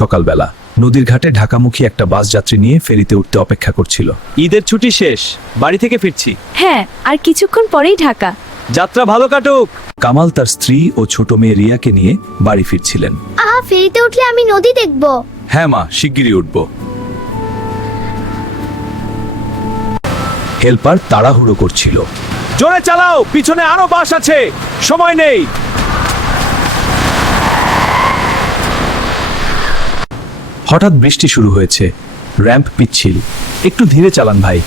সকালবেলা নদীর ঘাটে ঢাকামুখী একটা বাস যাত্রী নিয়ে ফেরিতে উঠতে অপেক্ষা করছিল। ঈদের ছুটি শেষ, বাড়ি থেকে ফিরছি। হ্যাঁ, আর কিছুক্ষণ পরেই ঢাকা। যাত্রা ভালো কাটুক। কামাল তার স্ত্রী ও ছোট মেয়ে রিয়াকে নিয়ে বাড়ি ফিরছিলেন। ফেরিতে উঠলে আমি নদী দেখব। হ্যাঁ মা, শিগগিরই উঠব। হেল্পার তাড়াহুড়ো করছিল। জোরে চালাও, পিছনে আরো বাস আছে, সময় নেই। হঠাৎ বৃষ্টি শুরু হয়েছে, র্যাম্প পিচ্ছিল। একটু ধীরে চালান ভাই।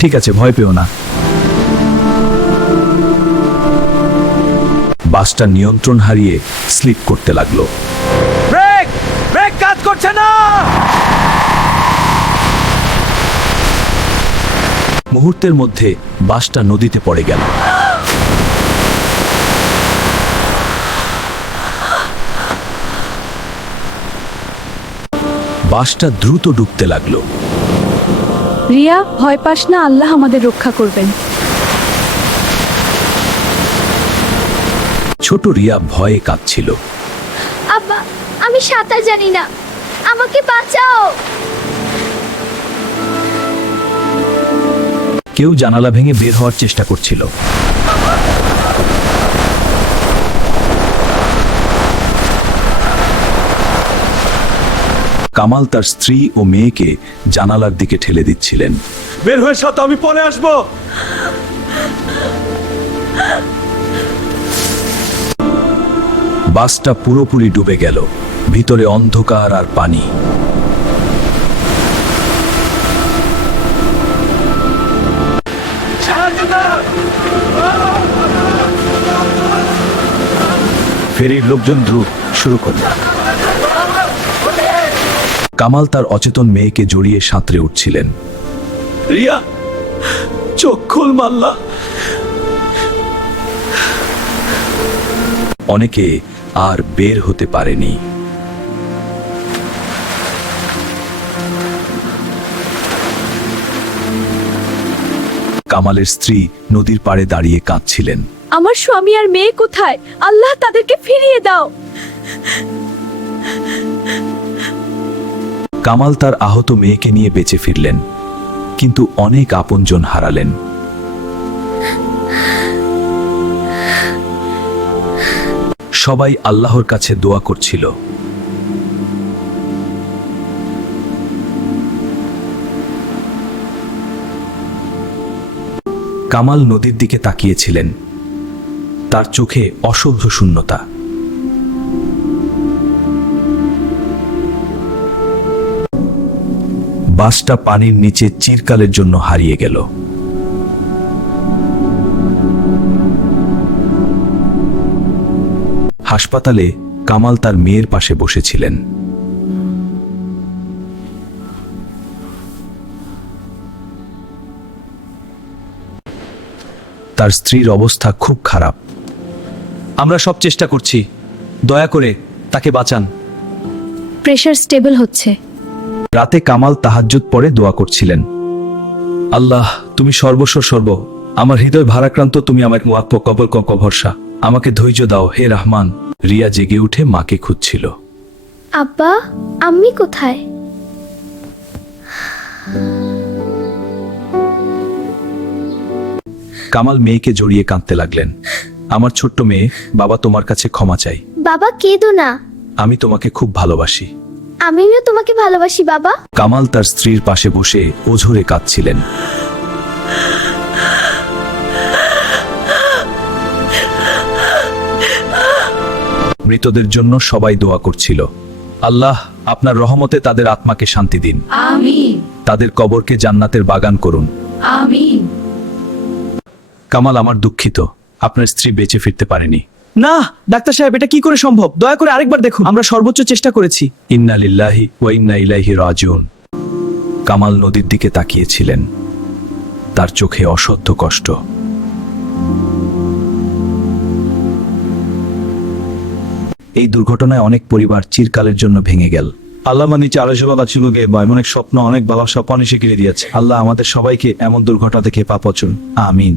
ঠিক আছে, ভয় পেও না। বাসটা নিয়ন্ত্রণ হারিয়ে স্লিপ করতে লাগলো। ব্রেক ব্রেক কাজ করছে না। মুহূর্তের মধ্যে বাসটা নদীতে পড়ে গেল। বাসটা দ্রুত ডুবতে লাগলো। রিয়া, ভয় পাস না, আল্লাহ আমাদের রক্ষা করবেন। ছোট রিয়া ভয়ে কাঁদছিল। আব্বা, আমি সাঁতার জানি না, আমাকে বাঁচাও। কেউ জানালা ভেঙে বের হওয়ার চেষ্টা করছিল। কামাল তার স্ত্রী ও মেয়েকে জানালার দিকে ঠেলে দিচ্ছিলেন। বের হয়ে সাথে আমি পরে আসবো। বাসটা পুরোপুরি ডুবে গেল। ভিতরে অন্ধকার আর পানি। ফেরির লোকজন দ্রুত শুরু করল। কামাল তার অচেতন মেয়েকে জড়িয়ে সাঁতরে উঠছিলেন। রিয়া, চোখ খুল মাল্লা। অনেকে আর বের হতে পারেনি। কামালের স্ত্রী নদীর পাড়ে দাঁড়িয়ে কাঁদছিলেন। আমার স্বামী আর মেয়ে কোথায়? আল্লাহ তাদেরকে ফিরিয়ে দাও। কামাল তার আহত মেয়েকে নিয়ে বেঁচে ফিরলেন, কিন্তু অনেক আপনজন হারালেন। সবাই আল্লাহর কাছে দোয়া করছিল। কামাল নদীর দিকে তাকিয়েছিলেন, তার চোখে অসহ্য শূন্যতা। বাসটা পানির নিচে চিরকালের জন্য হারিয়ে গেল। হাসপাতালে কামাল তার মেয়ের পাশে বসেছিলেন। তার স্ত্রীর অবস্থা খুব খারাপ। আমরা সব চেষ্টা করছি, দয়া করে তাকে বাঁচান। প্রেশার স্টেবল হচ্ছে। রাতে কামাল তাহাজ্জুদ পড়ে দোয়া করছিলেন। আল্লাহ, তুমি সর্ব, আমার হৃদয় ভারাক্রান্ত, তুমি আমাকে ওয়াক্ফ কবল ভরসা, আমাকে ধৈর্য দাও হে রহমান। রিয়া জেগে উঠে মাকে খুঁজছিল। আব্বা, আম্মি কোথায়? কামাল মেয়েকে জড়িয়ে কাঁদতে লাগলেন। আমার ছোট্ট মেয়ে, বাবা তোমার কাছে ক্ষমা চাই। বাবা, কেঁদো না, আমি তোমাকে খুব ভালোবাসি। আমিও তোমাকে ভালোবাসি বাবা। কামাল তার স্ত্রীর পাশে বসে ওঝরে কাঁদছিলেন। মৃতদের জন্য সবাই দোয়া করছিল। আল্লাহ, আপনার রহমতে তাদের আত্মাকে শান্তি দিন। আমিন, তাদের কবরকে জান্নাতের বাগান করুন। আমিন। কামাল, আমার দুঃখিত, আপনার স্ত্রী বেঁচে ফিরতে পারেনি। না ডাক্তার সাহেব, এটা কি করে সম্ভব? দয়া করে আরেকবার দেখুন। আমরা সর্বোচ্চ চেষ্টা করেছি। ইন্না লিল্লাহি ওয়া ইন্না ইলাইহি রাজিউন। কামাল নদীর দিকে তাকিয়েছিলেন, তার চোখে অসহ্য কষ্ট। এই দুর্ঘটনায় অনেক পরিবার চিরকালের জন্য ভেঙে গেল। আল্লাহ নিচে আড়াইশো বাবা ছিল গে বা এমন এক স্বপ্ন অনেক বাবা স্বপ্ন কিনে দিয়েছে। আল্লাহ আমাদের সবাইকে এমন দুর্ঘটনা থেকে পাপচুন। আমিন।